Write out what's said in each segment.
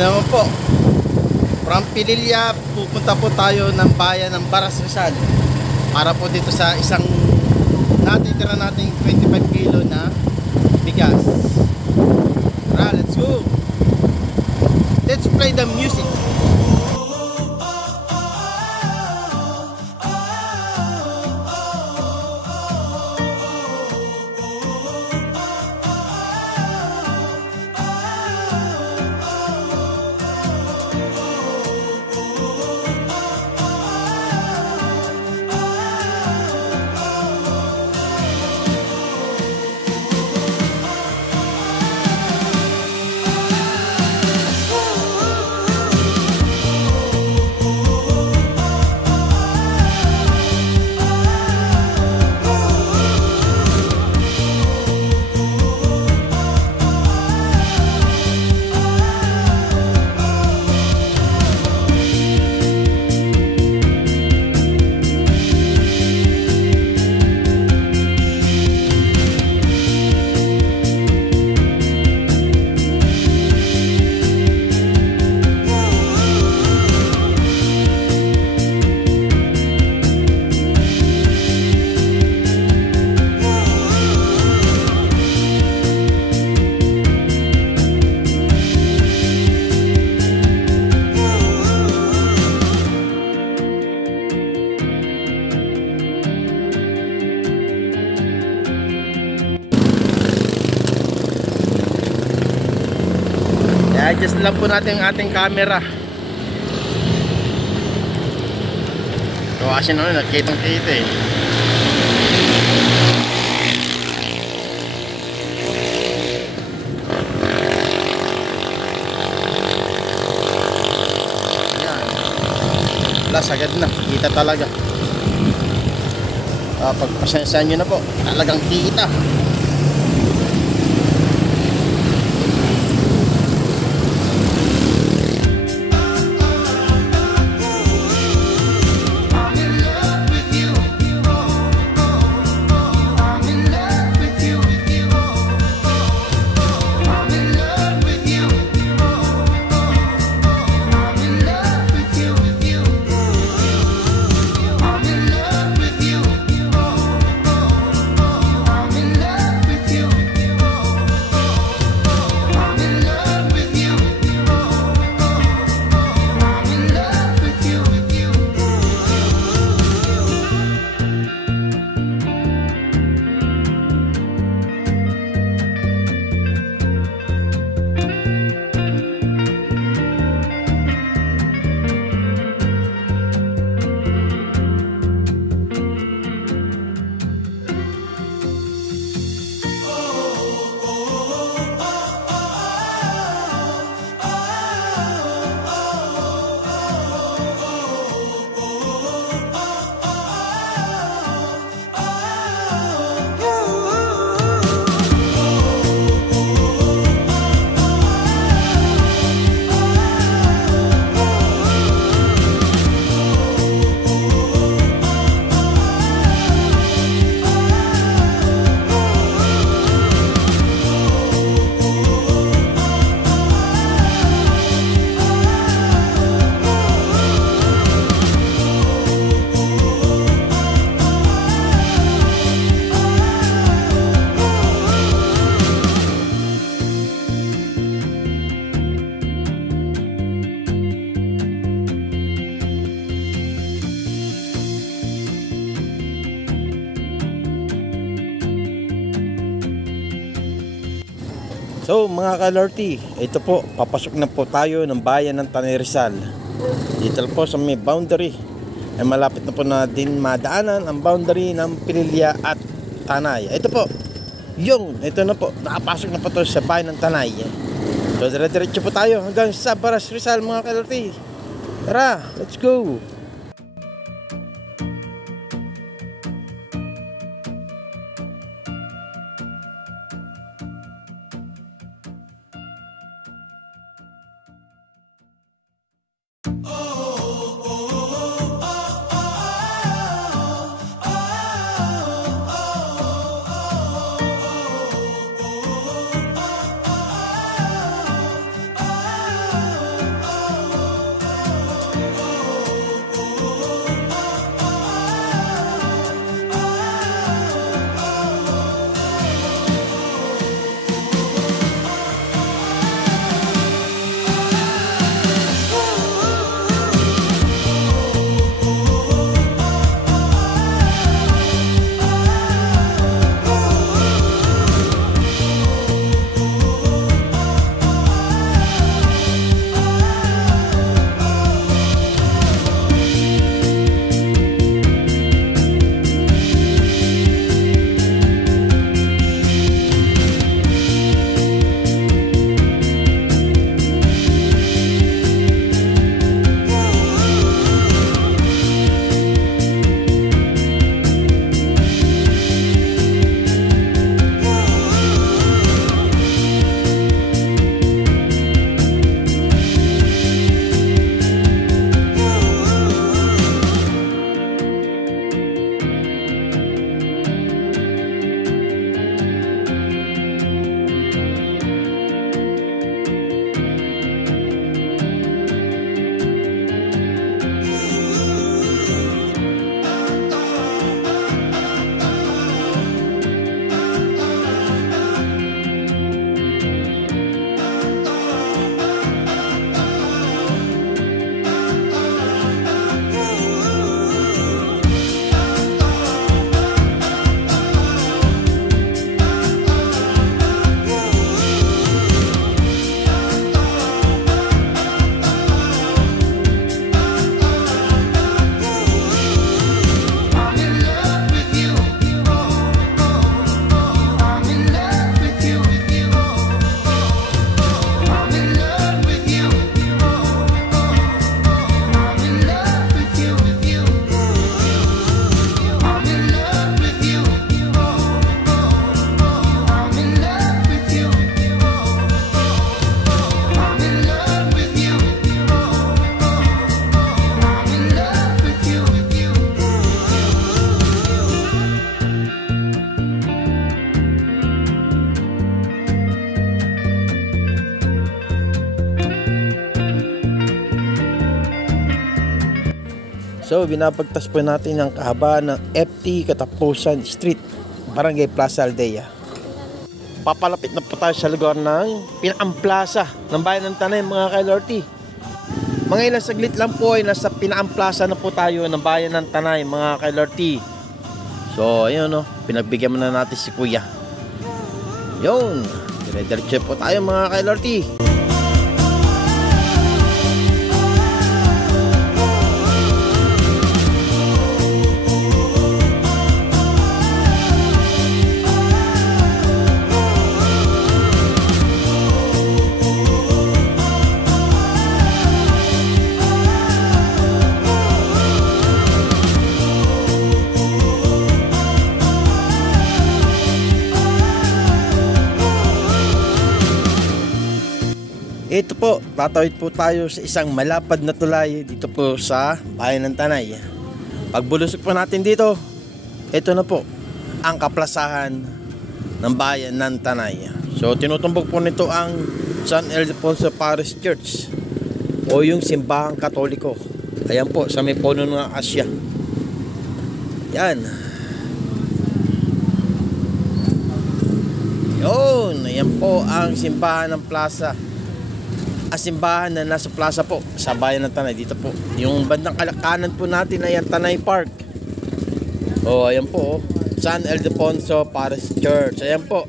naman po, from Pililla pupunta po tayo ng bayan ng Baras Rizal para po dito sa isang natitira nating 25 kilo na bigas. Tara, let's go. Let's play the music. I-adjust lang po natin ang ating camera. So kasi naman nakikitang-kita eh. Ayan. Plus agad na, kita talaga. Pagpasensyahan nyo na po, talagang kita. So mga ka-Lorty, ito po, papasok na po tayo ng bayan ng Tanay Rizal. Dito po sa may boundary ay malapit na po na din madaanan ang boundary ng Pililla at Tanay. Ito po, ito na po, nakapasok na po to sa bayan ng Tanay. So dire-diretso po tayo hanggang sa Baras Rizal mga ka-Lorty. Tara, let's go! So binabagtas po natin ang kahabaan ng FT Katapusan Street, Barangay Plaza Aldea. Papalapit na po tayo sa lugar ng Pinaamplaza ng bayan ng Tanay mga ka-LRT. Mga ilang saglit lang po ay nasa Pinaamplaza na po tayo ng bayan ng Tanay mga ka-LRT. So ayun no, pinagbigyan mo na natin si Kuya. Yun, dire-diretso po tayo mga ka-LRT. Ito po, tatawid po tayo sa isang malapad na tulay dito po sa bayan ng Tanay. Pagbulusok po natin dito, ito na po ang kaplasahan ng bayan ng Tanay. So tinutumbok po nito ang San Ildefonso Parish Church o yung simbahang Katoliko. Ayan po sa may puno ng Asya. Yan. Yun, ayan po ang simbahan ng plaza. Simbahan na nasa plaza po sa bayan ng Tanay. Dito po yung bandang kanan po natin ay ang Tanay Park. Ayan po San Ildefonso Parish Church. Ayan po.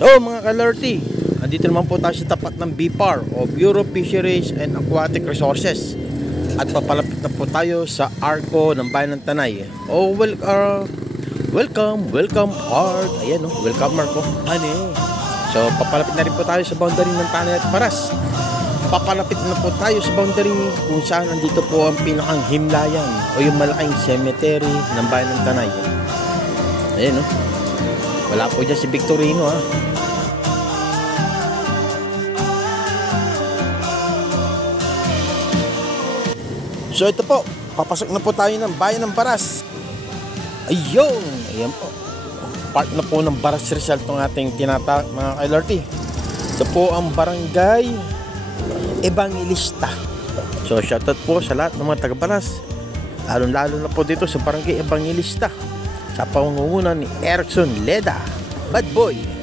So mga ka-LRT, andito naman po tayo sa tapat ng BFAR o Bureau of Fisheries and Aquatic Resources. At papalapit na po tayo sa Arco ng Bayan ng Tanay. Oh, welcome Park. Ayan oh, welcome Marco. So papalapit na rin po tayo sa boundary ng Tanay at Paras. Papalapit na po tayo sa boundary kung saan nandito po ang pinakang himlayan o yung malaking cemetery ng Bayan ng Tanay. Ayan oh. Wala po dyan si Victorino ha. So ito po, papasok na po tayo ng Bayan ng Paras. Ayun, ayan po. Part na po ng Baras Rizal itong ating tinata mga ka-LRT. Ito po ang Barangay Evangelista. So shoutout po sa lahat ng mga taga-Baras. Lalo na po dito sa Barangay Evangelista sa pangunguna ni Erickson Leda, Bad Boy.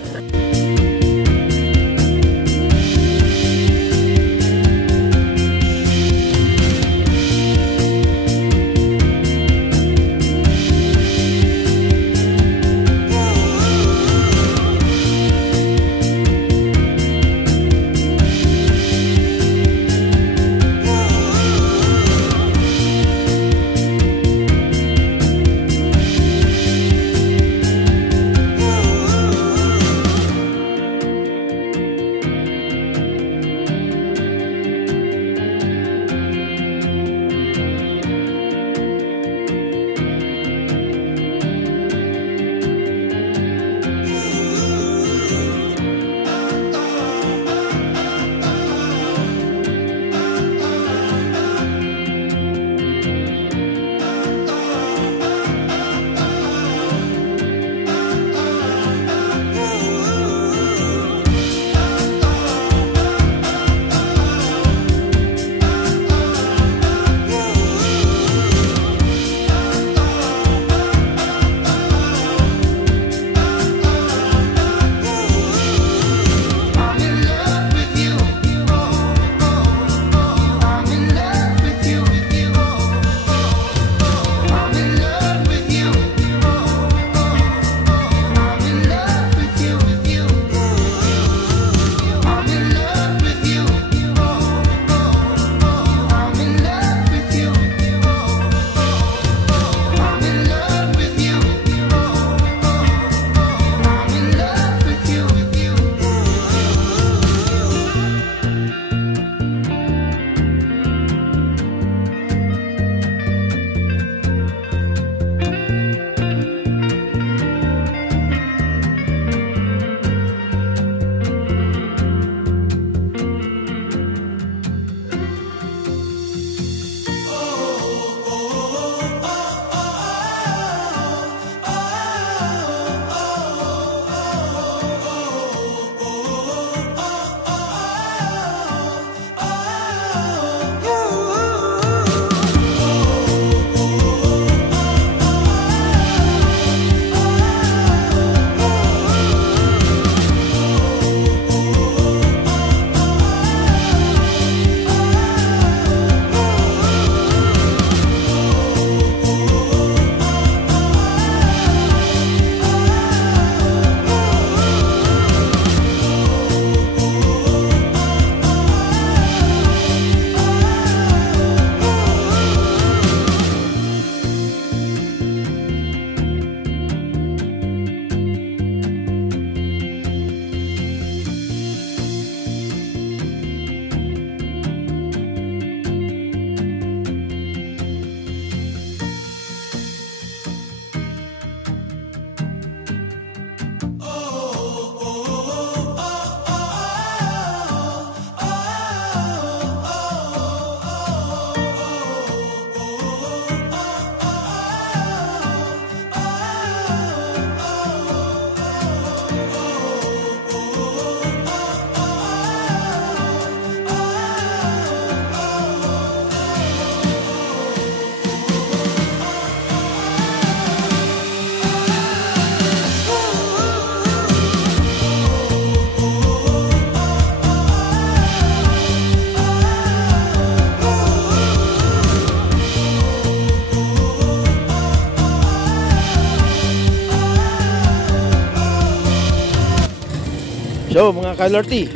So mga ka-Lorty,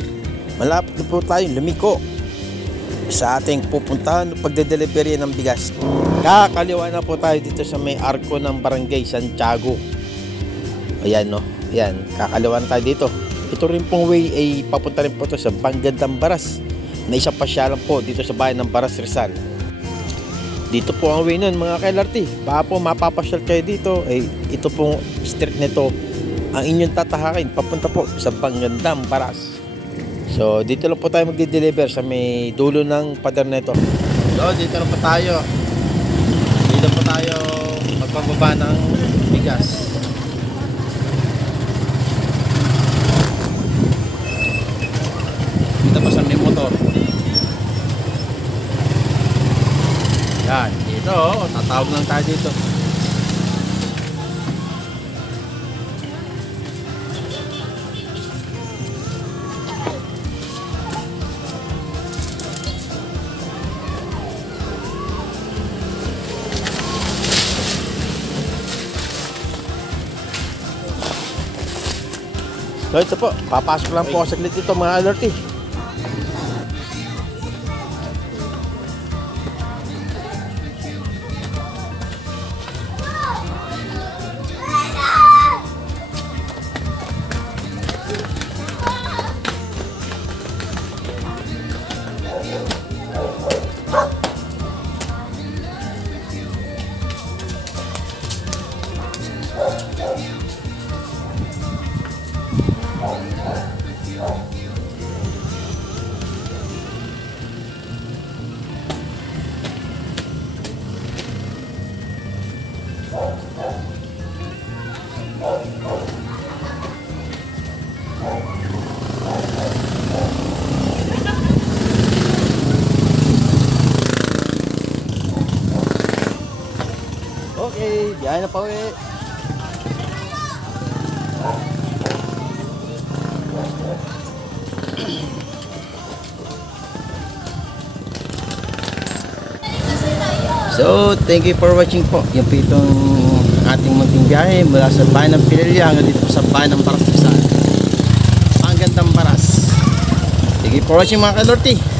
malapit na po tayong lumiko sa ating pupuntahan pagde-delivery ng bigas. Kakaliwa na po tayo dito sa may arko ng Barangay Santiago. Ayan no, ayan, kakaliwa na tayo dito. Ito rin pong way ay papunta rin po to sa Banggandang Baras, na isang pasyalan po dito sa bayan ng Baras, Rizal. Dito po ang way nun mga ka-LRT. Baka po mapapasyal kayo dito, ito pong street nito ang inyong tatahakin papunta po sa Banggandang Baras. So dito lang po tayo magde-deliver sa may dulo ng pader nito. So dito lang po tayo. Dito po tayo magpababa ng bigas. Dito po sa may motor. Yan, dito tatawag lang tayo dito. So ito po, papasok lang po ako saglit dito mga LRT. Okay, biyahe na pa uwi. So, thank you for watching po. Yan po itong ating munting biyahe mula sa bayan ng Pililya hanggang dito sa bayan ng Baras, Rizal. Banggandang Baras. Thank you for watching mga ka-LRT.